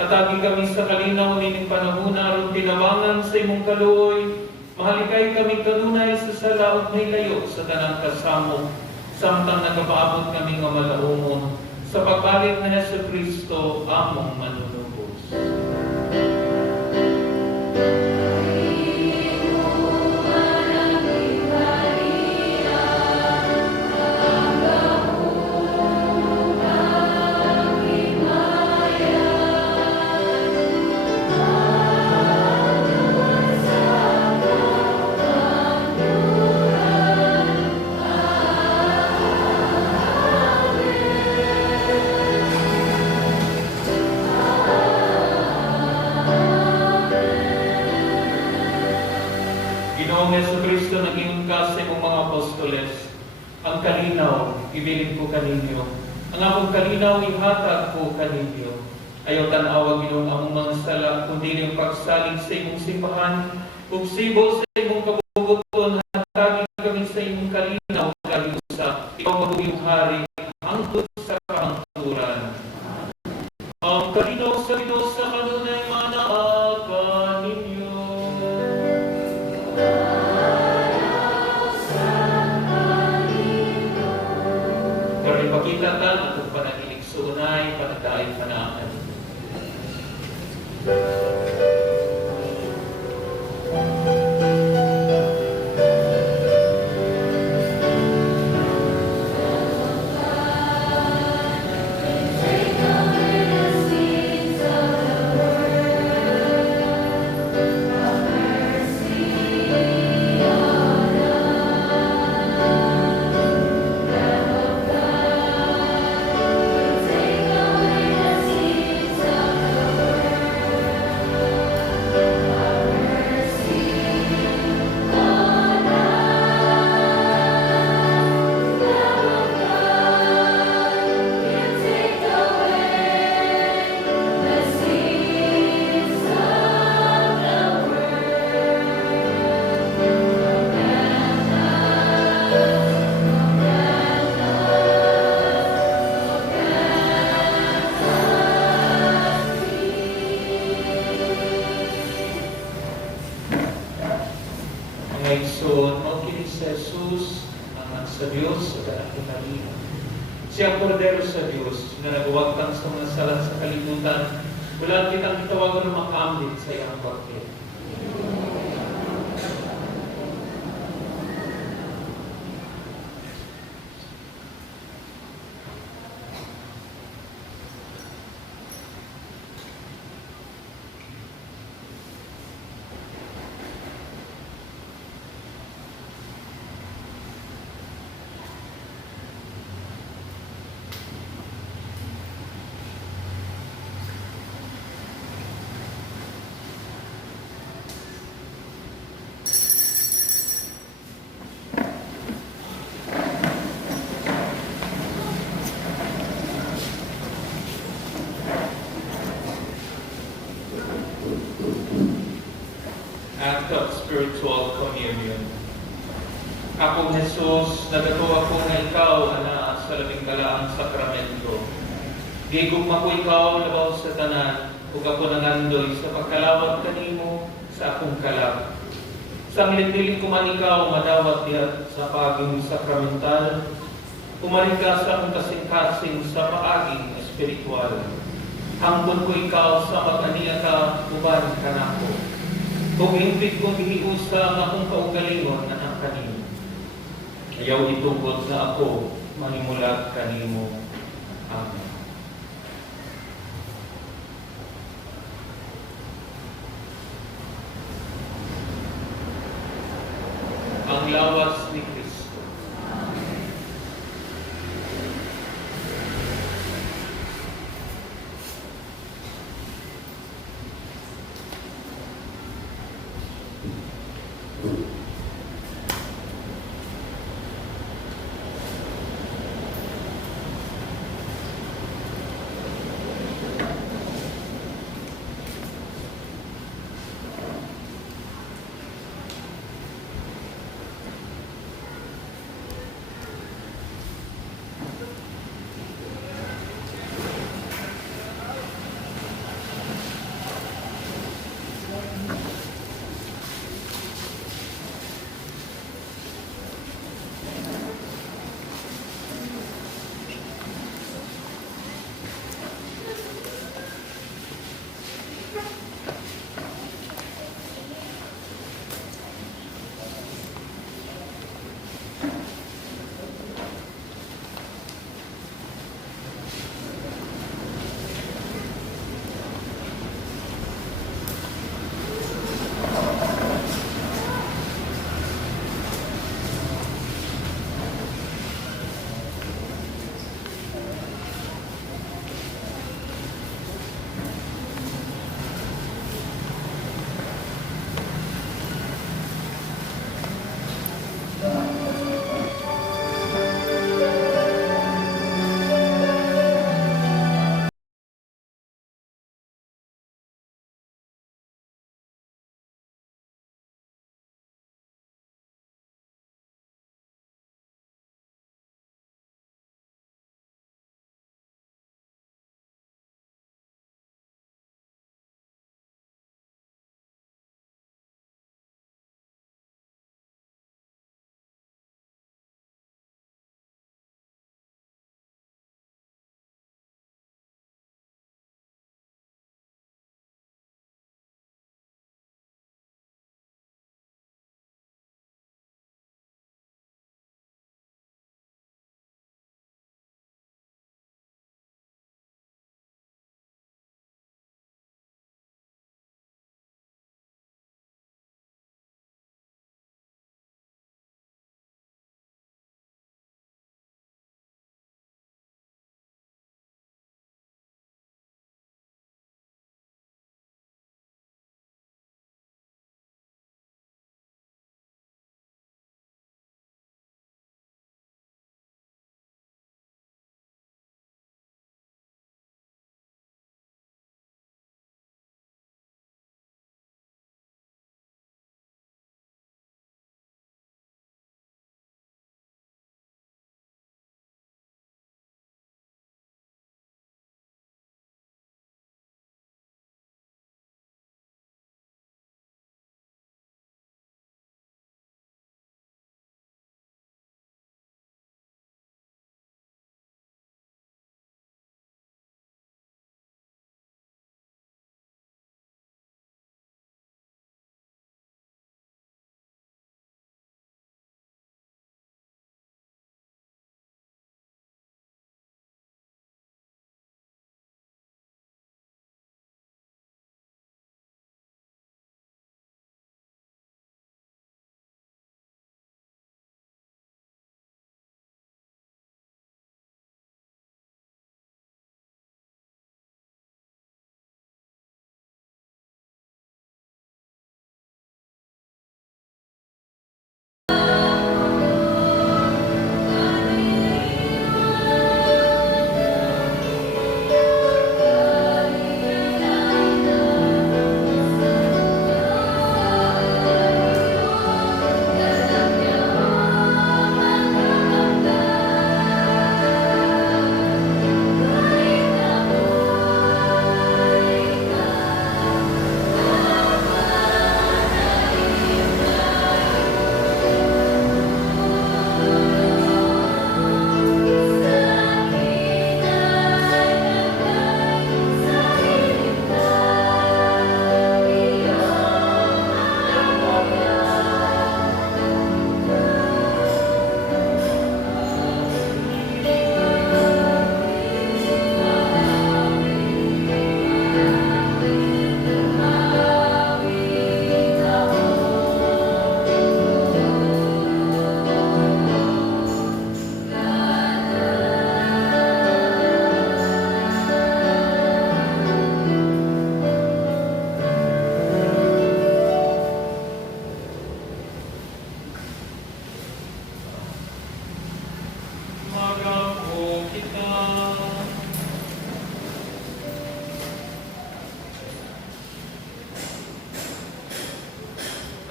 Katagi kami sa kalinaw nining panahon aron tinawangan sa imong kaluoy. Mahalikay kami kanunay sa salaog may layo sa tanang kasamo. samtang nagapaabot kami nga malaumon, sa pagbalik na Yesu Kristo, among manunubos. Ginoong Jesucristo, naging ka sa imong mga apostoles, ang kalinaw, ibilin ko kaninyo. Ang akong kalinaw, ihatag ko kaninyo. Ayaw tanawa, Ginoong among mga sala, kundi yung pagsalig sa imong simbahan, ug sibo sa imong kabubuton, hatagin kami sa imong kalinaw, kaliusa, ikaw maguging hari, hangtod sa kahangturan. Ang kalinaw sa Diyos sa kanunay manaakan ninyo. Pero ipakita ka na kung panaginig suunay, panagdaig panaakan. Ngayon, magkinig sa Jesus, ang anak sa Diyos, sa kanakita. Siya ang kordero sa Diyos, na nagawagtang sa mga sala sa kalibutan, wala kitang itawagan ng makaamlit sa iyang bakit. Act of spiritual communion. Akong Jesus, nagatuwa ko na ikaw, anak, sa labing kalaang sakramento. Gigugma ko ikaw, labaw sa tanan, ug ako nangandoy sa pagkalawat kanimo sa akong kalab. Sa milindilin ko man ikaw, madawat diya sa paaging sakramental, umaring ka sa akong kasing-kasing sa paaging espiritual. Hangtod ko ikaw sa mag-aniya ka, uban ka na ko. Kung hingpit kong gihiusa ang akong kaugalingon na ang kanimo. Ayaw itugod na ako, manimulat kanimo. Amen. Ang lawas ni Kristo.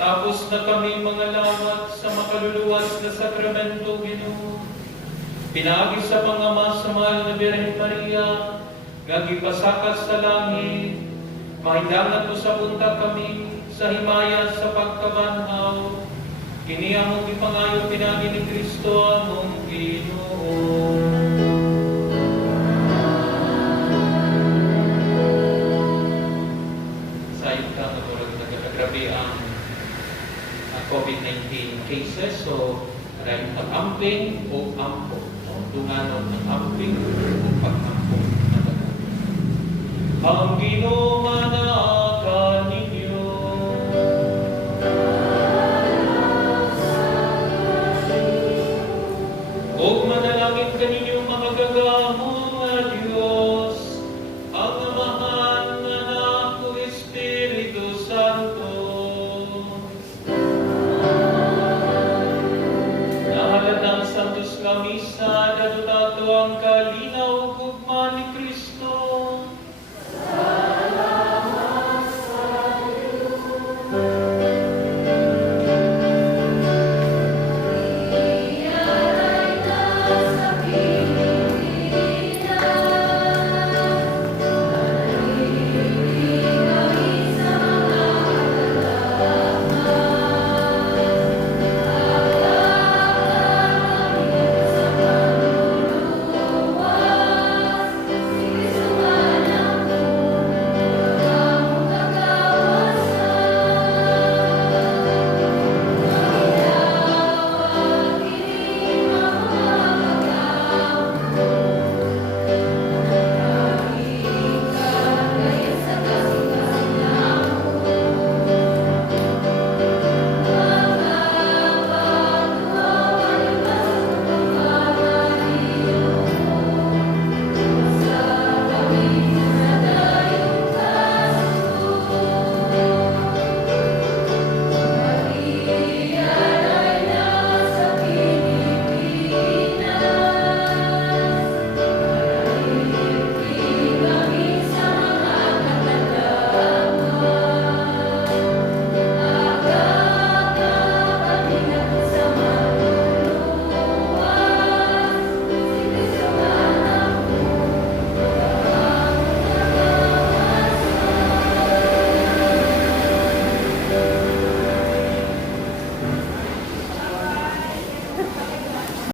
Tapos na kami mga lawat sa makaluluwas na sakramento, Ginoo. Pinagi sa pangama sa mahal na Birhen Maria, ngagipasakat sa langit, mahidangan mo sa punta kami, sa himaya sa pagkabanhaw, kini among ipangayo pinagi ni Kristo among Ginoo. Sayang ka nga murag nagkakagrabe ang COVID-19 cases, so maraming pag-amping o ampo. Tunganon ang amping o pag-ampong. Ang Ginoo manaakan ninyo. O manalangin kaninyo mga gagamong nga Diyos, ang Amahan, Anak, o Espiritu Santo. Nahalatang Santos nga Misa, dato ang kalinaw ug gugma ni Kristo.